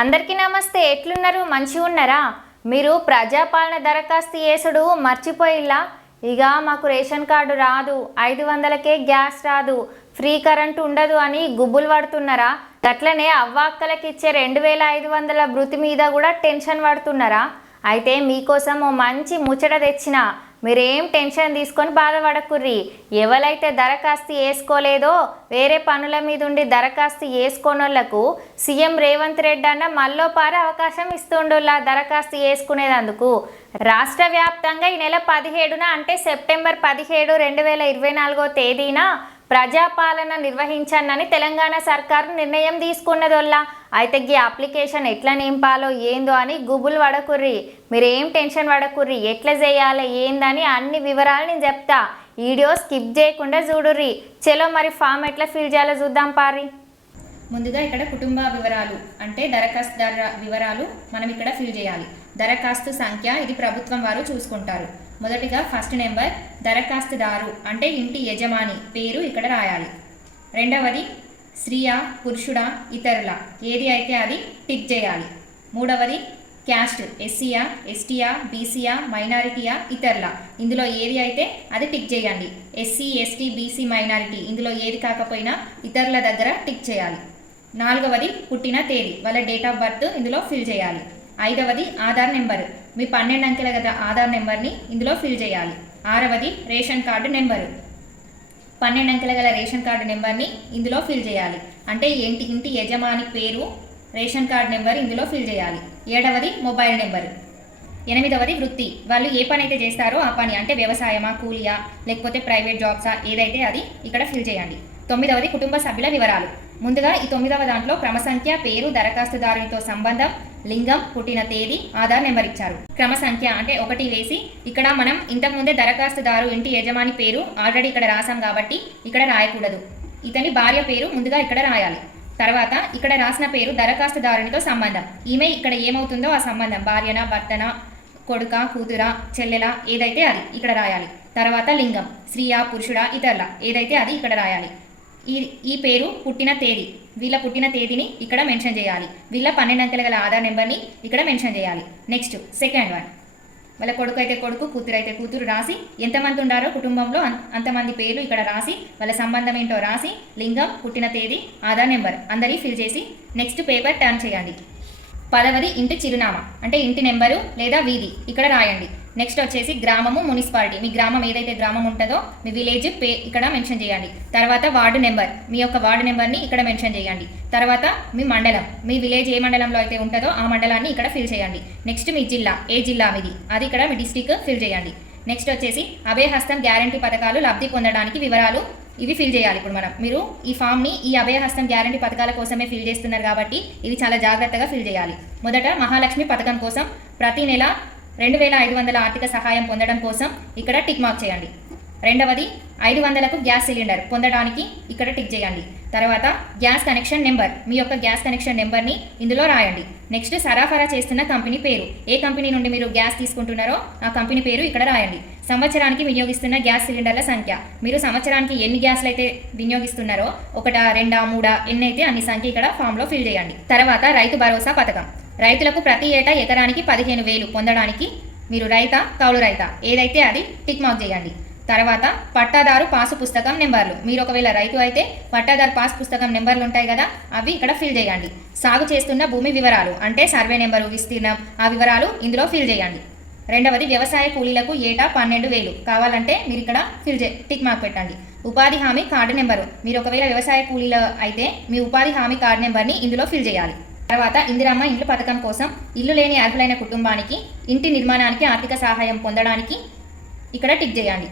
అందరికీ నమస్తే. ఎట్లున్నారు? మంచిగా ఉన్నారా? మీరు ప్రజాపాలన దరఖాస్తు చేసుడు మర్చిపోయిల్లా? ఇక మాకు రేషన్ కార్డు రాదు, 500కే గ్యాస్ రాదు, ఫ్రీ కరెంట్ ఉండదు అని గుబ్బులు పడుతున్నారా? అట్లనే అవ్వాక్కలకి ఇచ్చే 2500 భృతి మీద కూడా టెన్షన్ పడుతున్నారా? అయితే మీకోసం ఓ మంచి ముచ్చట తెచ్చిన. మీరేం టెన్షన్ తీసుకొని బాధపడకుర్రి. ఎవరైతే దరఖాస్తు వేసుకోలేదో, వేరే పనుల మీద ఉండి దరఖాస్తు వేసుకోనోళ్లకు సీఎం రేవంత్ రెడ్డి అన్న మళ్ళోపారి అవకాశం ఇస్తుండోళ్ళ దరఖాస్తు వేసుకునేందుకు. రాష్ట్ర వ్యాప్తంగా ఈ నెల 17న అంటే సెప్టెంబర్ 17, 2024 తేదీన ప్రజాపాలన నిర్వహించనని తెలంగాణ సర్కారు నిర్ణయం తీసుకున్నదోల్లా. అయితే ఈ అప్లికేషన్ ఎట్లా నింపాలో ఏందో అని గుబులు పడకుర్రి. మీరేం టెన్షన్ పడకుర్రి. ఎట్లా చేయాలి ఏందని అన్ని వివరాలు నేను చెప్తా. వీడియో స్కిప్ చేయకుండా చూడుర్రి. చలో మరి ఫామ్ ఎట్లా ఫిల్ చేయాలో చూద్దాం పారి. ముందుగా ఇక్కడ కుటుంబ వివరాలు అంటే దరఖాస్తుదారు వివరాలు మనం ఇక్కడ ఫిల్ చేయాలి. దరఖాస్తు సంఖ్య ఇది ప్రభుత్వం వారు చూసుకుంటారు. మొదటిగా ఫస్ట్ నెంబర్ దరఖాస్తుదారు అంటే ఇంటి యజమాని పేరు ఇక్కడ రాయాలి. రెండవది స్త్రీయా పురుషుడా ఇతరుల ఏది అయితే అది టిక్ చేయాలి. మూడవది క్యాస్ట్ ఎస్సీయా ఎస్టీయా బీసీయా మైనారిటీయా ఇతరుల ఇందులో ఏది అయితే అది టిక్ చేయండి. ఎస్సీ ఎస్టీ బీసీ మైనారిటీ ఇందులో ఏది కాకపోయినా ఇతరుల దగ్గర టిక్ చేయాలి. నాలుగవది పుట్టిన తేదీ వాళ్ళ డేట్ ఆఫ్ బర్త్ ఇందులో ఫిల్ చేయాలి. ఐదవది ఆధార్ నెంబరు మీ 12 అంకెల గల ఆధార్ నెంబర్ని ఇందులో ఫిల్ చేయాలి. ఆరవది రేషన్ కార్డు నెంబరు 12 అంకెల గల రేషన్ కార్డు నెంబర్ని ఇందులో ఫిల్ చేయాలి. అంటే ఇంటి యజమాని పేరు రేషన్ కార్డు నెంబర్ ఇందులో ఫిల్ చేయాలి. ఏడవది మొబైల్ నెంబరు. ఎనిమిదవది వృత్తి వాళ్ళు ఏ పని అయితే చేస్తారో ఆ పని అంటే వ్యవసాయమా కూలియా లేకపోతే ప్రైవేట్ జాబ్సా ఏదైతే అది ఇక్కడ ఫిల్ చేయండి. తొమ్మిదవది కుటుంబ సభ్యుల వివరాలు. ముందుగా ఈ 9వ దాంట్లో క్రమ సంఖ్య పేరు దరఖాస్తుదారునితో సంబంధం లింగం పుట్టిన తేదీ ఆధార్ నెంబర్ ఇచ్చారు. క్రమ సంఖ్య అంటే 1 వేసి ఇక్కడ మనం ఇంతకుముందే దరఖాస్తుదారు ఇంటి యజమాని పేరు ఆల్రెడీ ఇక్కడ రాసాం కాబట్టి ఇక్కడ రాయకూడదు. ఇతని భార్య పేరు ముందుగా ఇక్కడ రాయాలి. తర్వాత ఇక్కడ రాసిన పేరు దరఖాస్తుదారునితో సంబంధం. ఈమె ఇక్కడ ఏమవుతుందో ఆ సంబంధం భార్యనా భర్తనా కొడుక కూతురా చెల్లెలా ఏదైతే అది ఇక్కడ రాయాలి. తర్వాత లింగం స్త్రీయా పురుషుడా ఇతరుల ఏదైతే అది ఇక్కడ రాయాలి. ఈ పేరు పుట్టిన తేదీ వీళ్ళ పుట్టిన తేదీని ఇక్కడ మెన్షన్ చేయాలి. వీళ్ళ 12 అంకెల గల ఆధార్ నెంబర్ని ఇక్కడ మెన్షన్ చేయాలి. నెక్స్ట్ సెకండ్ వన్ వాళ్ళ కొడుకు అయితే కొడుకు కూతురు అయితే కూతురు రాసి ఎంతమంది ఉండారో కుటుంబంలో అంతమంది పేర్లు ఇక్కడ రాసి వాళ్ళ సంబంధం ఏంటో రాసి లింగం పుట్టిన తేదీ ఆధార్ నెంబర్ అందరి ఫిల్ చేసి నెక్స్ట్ పేపర్ టర్న్ చేయండి. 10వది ఇంటి చిరునామా అంటే ఇంటి నెంబరు లేదా వీధి ఇక్కడ రాయండి. నెక్స్ట్ వచ్చేసి గ్రామము మున్సిపాలిటీ మీ గ్రామం ఏదైతే గ్రామం ఉంటుందో మీ విలేజ్ ఇక్కడ మెన్షన్ చేయండి. తర్వాత వార్డు నెంబర్ మీ యొక్క వార్డు నెంబర్ని ఇక్కడ మెన్షన్ చేయండి. తర్వాత మీ మండలం మీ విలేజ్ ఏ మండలంలో అయితే ఉంటుందో ఆ మండలాన్ని ఇక్కడ ఫిల్ చేయండి. నెక్స్ట్ మీ జిల్లా ఏ జిల్లా మీది అది ఇక్కడ మీ డిస్టిక్ ఫిల్ చేయండి. నెక్స్ట్ వచ్చేసి అభయహస్తం గ్యారంటీ పథకాలు లబ్ధి పొందడానికి వివరాలు ఇవి ఫిల్ చేయాలి. ఇప్పుడు మీరు ఈ ఫామ్ని ఈ అభయహస్తం గ్యారంటీ పథకాల కోసమే ఫిల్ చేస్తున్నారు కాబట్టి ఇవి చాలా జాగ్రత్తగా ఫిల్ చేయాలి. మొదట మహాలక్ష్మి పథకం కోసం ప్రతి నెల 2500 ఆర్థిక సహాయం పొందడం కోసం ఇక్కడ టిక్ మార్క్ చేయండి. రెండవది 500కు గ్యాస్ సిలిండర్ పొందడానికి ఇక్కడ టిక్ చేయండి. తర్వాత గ్యాస్ కనెక్షన్ నెంబర్ మీ యొక్క గ్యాస్ కనెక్షన్ నెంబర్ని ఇందులో రాయండి. నెక్స్ట్ సరఫరా చేస్తున్న కంపెనీ పేరు ఏ కంపెనీ నుండి మీరు గ్యాస్ తీసుకుంటున్నారో ఆ కంపెనీ పేరు ఇక్కడ రాయండి. సంవత్సరానికి వినియోగిస్తున్న గ్యాస్ సిలిండర్ల సంఖ్య మీరు సంవత్సరానికి ఎన్ని గ్యాస్లు అయితే వినియోగిస్తున్నారో 1, 2, 3 ఎన్ని అయితే అన్ని సంఖ్య ఇక్కడ ఫామ్లో ఫిల్ చేయండి. తర్వాత రైతు భరోసా పథకం రైతులకు ప్రతి ఏటా ఎకరానికి 15,000 పొందడానికి మీరు రైతా కౌలు రైతా ఏదైతే అది టిక్ మార్క్ చేయండి. తర్వాత పట్టాదారు పాసు పుస్తకం నెంబర్లు మీరు ఒకవేళ రైతు అయితే పట్టాదారు పాస్ పుస్తకం నెంబర్లు ఉంటాయి కదా అవి ఇక్కడ ఫిల్ చేయండి. సాగు చేస్తున్న భూమి వివరాలు అంటే సర్వే నెంబరు విస్తీర్ణం ఆ వివరాలు ఇందులో ఫిల్ చేయండి. రెండవది వ్యవసాయ కూలీలకు ఏటా 12,000 కావాలంటే మీరు ఇక్కడ టిక్ మార్క్ పెట్టండి. ఉపాధి హామీ కార్డు నెంబరు మీరు ఒకవేళ వ్యవసాయ కూలీలు అయితే మీ ఉపాధి హామీ కార్డు నెంబర్ని ఇందులో ఫిల్ చేయాలి. తర్వాత ఇందిరమ్మ ఇండ్ల పథకం కోసం ఇల్లు లేని అర్హులైన కుటుంబానికి ఇంటి నిర్మాణానికి ఆర్థిక సహాయం పొందడానికి ఇక్కడ టిక్ చేయండి.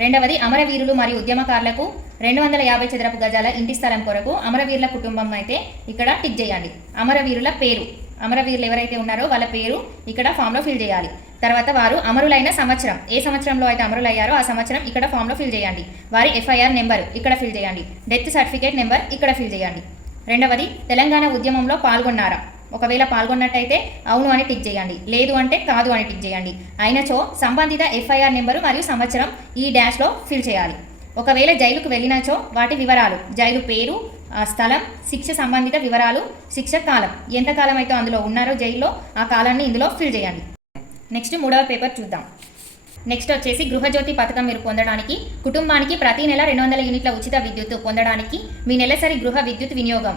రెండవది అమరవీరులు మరియు ఉద్యమకారులకు 250 చదరపు గజాల ఇంటి స్థలం కొరకు అమరవీరుల కుటుంబం అయితే ఇక్కడ టిక్ చేయండి. అమరవీరుల పేరు అమరవీరులు ఎవరైతే ఉన్నారో వాళ్ళ పేరు ఇక్కడ ఫామ్లో ఫిల్ చేయాలి. తర్వాత వారు అమరులైన సంవత్సరం ఏ సంవత్సరంలో అయితే అమరులయ్యారో ఆ సంవత్సరం ఇక్కడ ఫామ్లో ఫిల్ చేయండి. వారి FIR నెంబర్ ఇక్కడ ఫిల్ చేయండి. డెత్ సర్టిఫికేట్ నెంబర్ ఇక్కడ ఫిల్ చేయండి. రెండవది తెలంగాణ ఉద్యమంలో పాల్గొన్నారా ఒకవేళ పాల్గొన్నట్టయితే అవును అని టిక్ చేయండి. లేదు అంటే కాదు అని టిక్ చేయండి. అయినచో సంబంధిత FIR నెంబరు మరియు సంవత్సరం ఈ డాష్లో ఫిల్ చేయాలి. ఒకవేళ జైలుకు వెళ్ళినచో వాటి వివరాలు జైలు పేరు ఆ స్థలం, శిక్ష సంబంధిత వివరాలు, శిక్ష కాలం, ఎంత కాలం అయితే అందులో ఉన్నారో జైల్లో ఆ కాలాన్ని ఇందులో ఫిల్ చేయండి. నెక్స్ట్ 3వ పేపర్ చూద్దాం. నెక్స్ట్ వచ్చేసి గృహజ్యోతి పథకం మీరు పొందడానికి కుటుంబానికి ప్రతి నెల 200 యూనిట్ల ఉచిత విద్యుత్ పొందడానికి మీ నెలసరి గృహ విద్యుత్ వినియోగం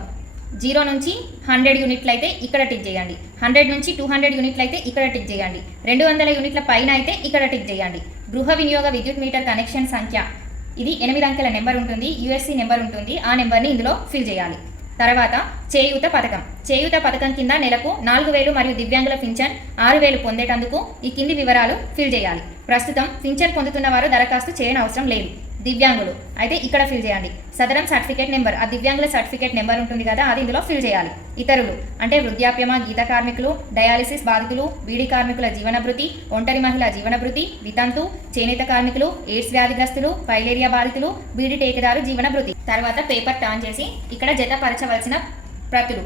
0 నుంచి 100 యూనిట్లు అయితే ఇక్కడ టిక్ చేయండి. 100 నుంచి 200 యూనిట్లు అయితే ఇక్కడ టిక్ చేయండి. 200 యూనిట్ల పైన అయితే ఇక్కడ టిక్ చేయండి. గృహ వినియోగ విద్యుత్ మీటర్ కనెక్షన్ సంఖ్య ఇది 8 అంకెల నెంబర్ ఉంటుంది, యూఎస్సీ నెంబర్ ఉంటుంది. ఆ నెంబర్ని ఇందులో ఫిల్ చేయాలి. తర్వాత చేయూత పథకం. చేయూత పథకం కింద నెలకు 4000 మరియు దివ్యాంగుల పింఛన్ 6000 పొందేటందుకు ఈ కింది వివరాలు ఫిల్ చేయాలి. ప్రస్తుతం పింఛన్ పొందుతున్న వారు దరఖాస్తు చేయని అవసరం లేదు. దివ్యాంగులు అయితే ఇక్కడ ఫిల్ చేయండి. సదరం సర్టిఫికేట్ నెంబర్, ఆ దివ్యాంగుల సర్టిఫికేట్ నెంబర్ ఉంటుంది కదా, అది ఇందులో ఫిల్ చేయాలి. ఇతరులు అంటే వృద్ధాప్యమ, గీత కార్మికులు, డయాలిసిస్ బాధితులు, బీడీ కార్మికుల జీవనభృతి, ఒంటరి మహిళ జీవనభృతి, వితంతు, చేనేత కార్మికులు, ఎయిడ్స్ వ్యాధిగ్రస్తులు, ఫైలేరియా బాధితులు, బీడీ టేకేదారు జీవనభృతి. తర్వాత పేపర్ టర్న్ చేసి ఇక్కడ జతపరచవలసిన ప్రతులు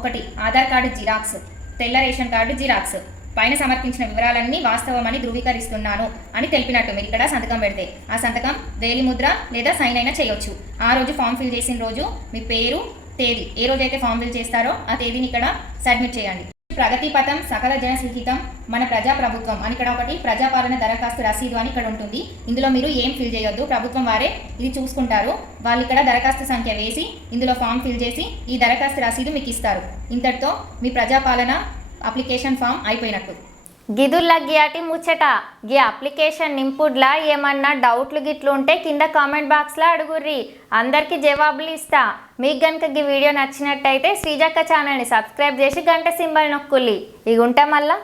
1 ఆధార్ కార్డు జిరాక్స్, తెల్ల రేషన్ కార్డు జిరాక్స్, పైన సమర్పించిన వివరాలన్నీ వాస్తవమని ధృవీకరిస్తున్నాను అని తెలిపినట్టు మీరు ఇక్కడ సంతకం పెడితే ఆ సంతకం వేలిముద్ర లేదా సైన్ అయినా చేయొచ్చు. ఆ రోజు ఫామ్ ఫిల్ చేసిన రోజు మీ పేరు, తేదీ, ఏ రోజైతే ఫామ్ ఫిల్ చేస్తారో ఆ తేదీని ఇక్కడ సబ్మిట్ చేయండి. ప్రగతి పథం, సకల జనహితం, మన ప్రజాప్రభుత్వం అని ఇక్కడ ఒకటి ప్రజాపాలన దరఖాస్తు రసీదు అని ఇక్కడ ఉంటుంది. ఇందులో మీరు ఏం ఫిల్ చేయొద్దు, ప్రభుత్వం వారే ఇది చూసుకుంటారు. వాళ్ళు ఇక్కడ దరఖాస్తు సంఖ్య వేసి ఇందులో ఫామ్ ఫిల్ చేసి ఈ దరఖాస్తు రసీదు మీకు ఇస్తారు. ఇంతటితో మీ ప్రజాపాలన అప్లికేషన్ ఫామ్ అయిపోయినట్టు. గిదుల్లా గియాటి ముచ్చట గీ అప్లికేషన్ నింపుడ్లా ఏమన్నా డౌట్లు గిట్లు ఉంటే కింద కామెంట్ బాక్స్లో అడుగుర్రి, అందరికీ జవాబులు ఇస్తా. మీకు కనుక ఈ వీడియో నచ్చినట్టయితే శ్రీజక్క ఛానల్ని సబ్స్క్రైబ్ చేసి గంట సింబల్ నొక్కుల్లి. ఇక ఉంటా మళ్ళా.